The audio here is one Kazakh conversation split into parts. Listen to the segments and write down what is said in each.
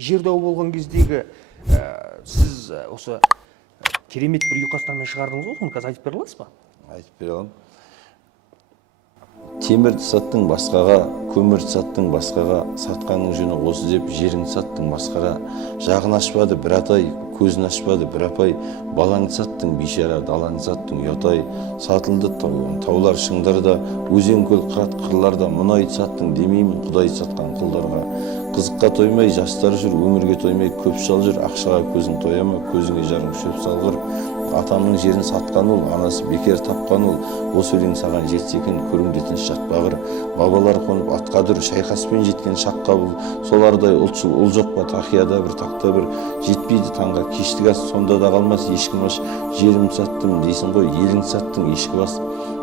жер дау болған кездегі сіз осы керемет бір ұйқастармен шығардыңыз ғой, соны қазір айтып бере аласыз ба? Айтып бере аламын. Темірді саттың басқаға, көмірді саттың басқаға, сатқанның жөні осы деп жеріңді саттың басқаға. Жағын ашпады бір атай, көзін ашпады бір апай, балаңды саттың бейшара, далаңды саттың ұятай. Сатылды таулар шыңдарда, өзен көл қырат қырларда, мұнайды саттың демеймін құдай сатқан құлдарға. Қызыққа тоймай жастар жүр, өмірге тоймай көп шал жүр, ақшаға көзің тояма, көзіңе жарың шөп салғыр. Атамның жерін сатқан ол, анасы бекер тапқан ол, осы өлең саған жетсе екен, көріңдетін жатпағыр. Бабалар қонып атқа дүр, шайқаспен жеткен шаққа бұл, солардай ұлтшыл ұл жоқ па, тақияда бір тақта бір, жетпейді таңға кештік ас, сонда да қалмас ешкім аш. Жерімді саттым дейсің ғой, еліңді саттың ешкі бас.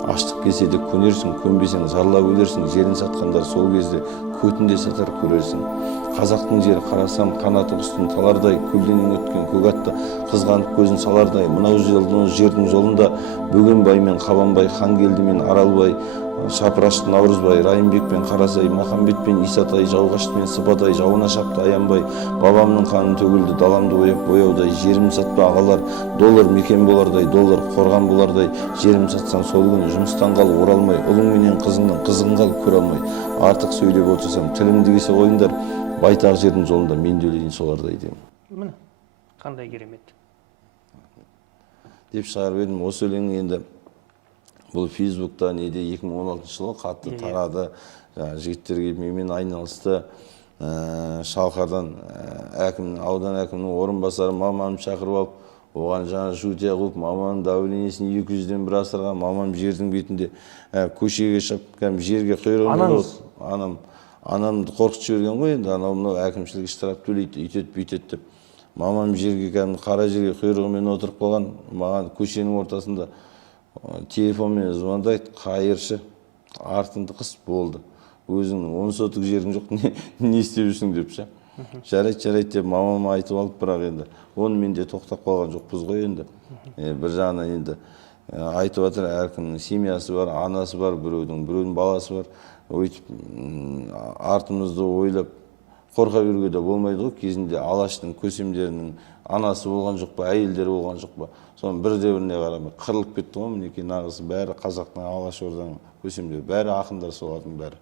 Аштық келсе де көнерсің, көнбесең зарлап өлерсің, жерін сатқандар сол кезде көтінде сатар көрерсің. Қазақтың жері қарасам, қанаты құстың талардай, көлденең өткен көк атты қызғанып көзін салардай. Мынау жердің жолында Бөгенбай мен Қабанбай, Хангелді мен Аралбай, Шапырашты Наурызбай, Райымбек пен Қарасай, Махамбет пен Исатай, Жауғашты мен Сыпатай, жауына шапты аянбай. Бабамның қанын төгілді, даламды бояп бояудай. Жерім сатпа ағалар, доллар мекен болардай, доллар қорған болардай. Жерім сатсаң сол күні жұмыстан қал оралмай, ұлың менен қызыңның қызығын қал көре алмай. Артық сөйлеп отырсам тілімді кесе қойыңдар, байтақ жердің жолында мен де өлейін солардай деймін. Міне, қандай керемет. Деп шығарып едім. Осы өлең енді бұл Фейсбукта неде 2016 жылы қатты тарады. Жігіттерге менімен айналысты. Шалқардан аудан әкімінің орынбасары мамамды шақырып алып, оған жаңа шутия қылып, маманың давлениесін 200-ден бір асырған, мамам жердің бетінде көшеге шығып, жерге құйрығын анамды қорқытып жіберген ғой, енді анау әкімшілік штраф төлейді, үйтеді бүйтеді деп. Мамам жерге қара жерге құйрығымен отырып қалған, маған көшенің ортасында телефонмен звондайды, қайыршы, артыңды қыс болды. Өзіңнің 10 сотық жерің жоқ, не істеп жүрсің деп ше. Жарайды деп мамама айтып алып, бірақ енді оны менде тоқтап қалған жоқпыз ғой енді. Бір жағынан енді айтып жатыр, әркімнің семьясы бар, анасы бар, біреудің баласы бар. Өйтіп артымызды ойлап қорқа беруге де болмайды ғой. Кезінде Алаштың көсемдерінің анасы болған жоқ па, әйелдері болған жоқ па. Соның бірде-біріне қарамай қырылып кетті ғой. Мінекей нағыз бәрі қазақтың Алаш орданың көсемдері, бәрі ақындар солардың бәрі.